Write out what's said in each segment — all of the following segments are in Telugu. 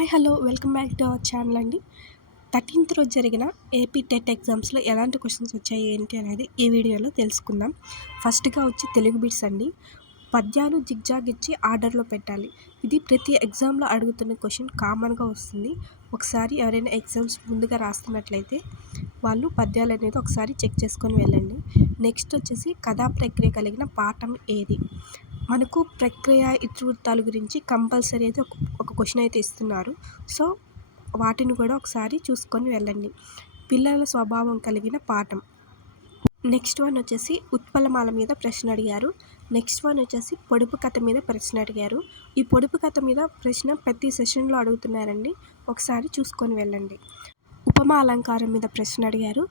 Hi hello welcome back to our channel అండి. 13th రోజు జరిగిన ఏపీ టెట్ ఎగ్జామ్స్లో ఎలాంటి క్వశ్చన్స్ వచ్చాయి ఏంటి అనేది ఈ వీడియోలో తెలుసుకుందాం. ఫస్ట్గా వచ్చి తెలుగు బిట్స్ అండి. పద్యాలు జిగ్జాగ్ ఇచ్చి ఆర్డర్లో పెట్టాలి. ఇది ప్రతి ఎగ్జామ్లో అడుగుతున్న క్వశ్చన్, కామన్గా వస్తుంది. ఒకసారి ఎవరైనా ఎగ్జామ్స్ ముందుగా రాస్తున్నట్లయితే వాళ్ళు పద్యాలు అనేది ఒకసారి చెక్ చేసుకొని వెళ్ళండి. నెక్స్ట్ వచ్చేసి కథా ప్రక్రియ కలిగిన పాఠం ఏది. మనకు ప్రక్రియ ఇతివృత్తాల గురించి కంపల్సరీ అయితే ఒక క్వశ్చన్ అయితే ఇస్తున్నారు. సో వాటిని కూడా ఒకసారి చూసుకొని వెళ్ళండి. పిల్లల స్వభావం కలిగిన పాఠం. నెక్స్ట్ వన్ వచ్చేసి ఉత్పలమాల మీద ప్రశ్న అడిగారు. నెక్స్ట్ వన్ వచ్చేసి పొడుపు కథ మీద ప్రశ్న అడిగారు. ఈ పొడుపు కథ మీద ప్రశ్న ప్రతి సెషన్లో అడుగుతున్నారండి, ఒకసారి చూసుకొని వెళ్ళండి. ఉపమా అలంకారం మీద ప్రశ్న అడిగారు.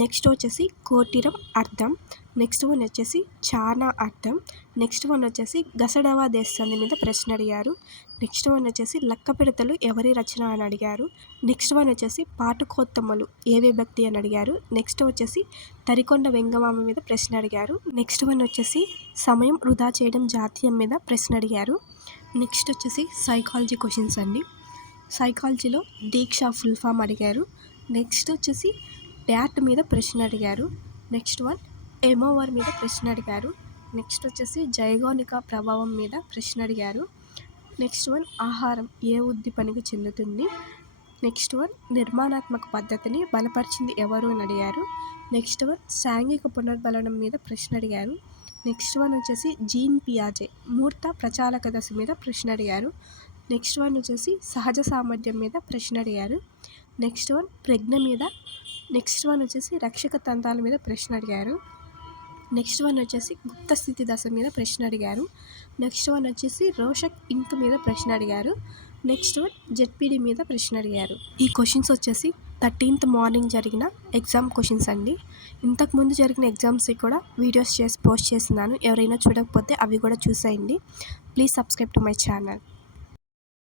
నెక్స్ట్ వచ్చేసి కోటిరం అర్థం. నెక్స్ట్ వన్ వచ్చేసి చానా అర్థం. నెక్స్ట్ వన్ వచ్చేసి గసడవా దేశంది మీద ప్రశ్న అడిగారు. నెక్స్ట్ వన్ వచ్చేసి లక్క పిడతలు ఎవరి రచన అని అడిగారు. నెక్స్ట్ వన్ వచ్చేసి పాటుకోత్తమ్మలు ఏ విభక్తి అని అడిగారు. నెక్స్ట్ వచ్చేసి తరికొండ వెంగమామ మీద ప్రశ్న అడిగారు. నెక్స్ట్ వన్ వచ్చేసి సమయం వృధా చేయడం జాతీయం మీద ప్రశ్న అడిగారు. నెక్స్ట్ వచ్చేసి సైకాలజీ క్వశ్చన్స్ అండి. సైకాలజీలో దీక్ష ఫుల్ ఫామ్ అడిగారు. నెక్స్ట్ వచ్చేసి డ్యాట్ మీద ప్రశ్న అడిగారు. నెక్స్ట్ వన్ ఎమోవర్ మీద ప్రశ్న అడిగారు. నెక్స్ట్ వచ్చేసి జైగోనిక ప్రభావం మీద ప్రశ్న అడిగారు. నెక్స్ట్ వన్ ఆహారం ఏ ఉద్దీపనకి చెందుతుంది. నెక్స్ట్ వన్ నిర్మాణాత్మక పద్ధతిని బలపరిచింది ఎవరు అని అడిగారు. నెక్స్ట్ వన్ సాంఘిక పునర్బలనం మీద ప్రశ్న అడిగారు. నెక్స్ట్ వన్ వచ్చేసి జీన్ పియాజే మూర్త ప్రచాలక దశ మీద ప్రశ్న అడిగారు. నెక్స్ట్ వన్ వచ్చేసి సహజ సామర్థ్యం మీద ప్రశ్న అడిగారు. నెక్స్ట్ వన్ ప్రజ్ఞ మీద. నెక్స్ట్ వన్ వచ్చేసి రక్షక తంత్రాల మీద ప్రశ్న అడిగారు. నెక్స్ట్ వన్ వచ్చేసి గుప్త స్థితి దశ మీద ప్రశ్న అడిగారు. నెక్స్ట్ వన్ వచ్చేసి రోషక్ ఇంక్ మీద ప్రశ్న అడిగారు. నెక్స్ట్ వన్ జెడ్పీడీ మీద ప్రశ్న అడిగారు. ఈ క్వశ్చన్స్ వచ్చేసి 13th మార్నింగ్ జరిగిన ఎగ్జామ్ క్వశ్చన్స్ అండి. ఇంతకుముందు జరిగిన ఎగ్జామ్స్కి కూడా వీడియోస్ చేసి పోస్ట్ చేస్తున్నాను. ఎవరైనా చూడకపోతే అవి కూడా చూసేయండి. Please subscribe to my channel.